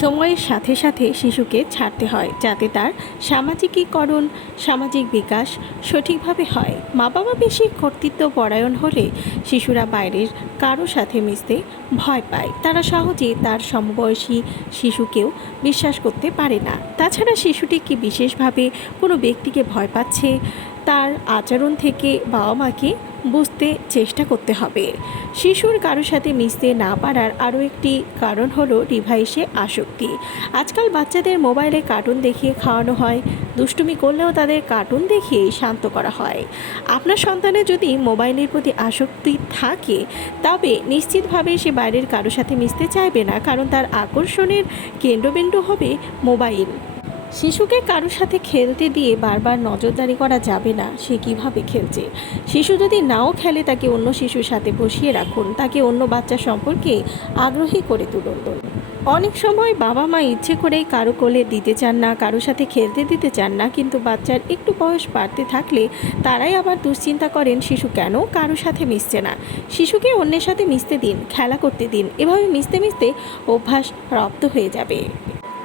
সময়ের সাথে সাথে শিশুকে ছাড়তে হয় যাতে তার সামাজিকীকরণ, সামাজিক বিকাশ সঠিকভাবে হয়। মা বাবা বেশি কর্তৃত্ব পরায়ণ হলে শিশুরা বাইরের কারও সাথে মিশতে ভয় পায়। তারা সহজে তার সমবয়সী শিশুকেও বিশ্বাস করতে পারে না। তাছাড়া শিশুটি কি বিশেষভাবে কোনো ব্যক্তিকে ভয় পাচ্ছে? তার আচরণ থেকে বাবা মাকে বুঝতে চেষ্টা করতে হবে। শিশুর কারোর সাথে মিশতে না পারার আরও একটি কারণ হলো ডিভাইসে আসক্তি। আজকাল বাচ্চাদের মোবাইলে কার্টুন দেখিয়ে খাওয়ানো হয়, দুষ্টুমি করলেও তাদের কার্টুন দেখিয়ে শান্ত করা হয়। আপনার সন্তানের যদি মোবাইলের প্রতি আসক্তি থাকে, তবে নিশ্চিতভাবে সে বাইরের কারোর সাথে মিশতে চাইবে না, কারণ তার আকর্ষণের কেন্দ্রবিন্দু হবে মোবাইল। শিশুকে কারোর সাথে খেলতে দিয়ে বারবার নজরদারি করা যাবে না, সে কীভাবে খেলছে? শিশু যদি নাও খেলে, তাকে অন্য শিশুর সাথে বসিয়ে রাখুন। তাকে অন্য বাচ্চা সম্পর্কে আগ্রহী করে তুলুন। অনেক সময় বাবা মা ইচ্ছে করেই কারও কোলে দিতে চান না, কারোর সাথে খেলতে দিতে চান না, কিন্তু বাচ্চার একটু বয়স বাড়তে থাকলে তারাই আবার দুশ্চিন্তা করেন, শিশু কেন কারও সাথে মিশছে না? শিশুকে অন্যের সাথে মিশতে দিন, খেলা করতে দিন। এভাবে মিশতে মিশতে অভ্যাস রপ্ত হয়ে যাবে।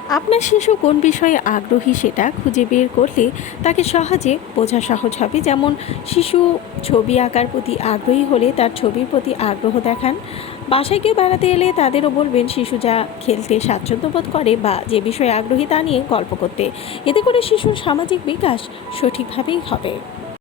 আপনার শিশু কোন বিষয়ে আগ্রহী সেটা খুঁজে বের করলে তাকে সহজে বোঝা সহজ হবে। যেমন, শিশু ছবি আঁকার প্রতি আগ্রহী হলে তার ছবির প্রতি আগ্রহ দেখান। বাসায় কেউ বেড়াতে এলে তাদেরও বলবেন, শিশু যা খেলতে স্বাচ্ছন্দ্য বোধ করে বা যে বিষয়ে আগ্রহী তা নিয়ে গল্প করতে। এতে করে শিশুর সামাজিক বিকাশ সঠিকভাবেই হবে।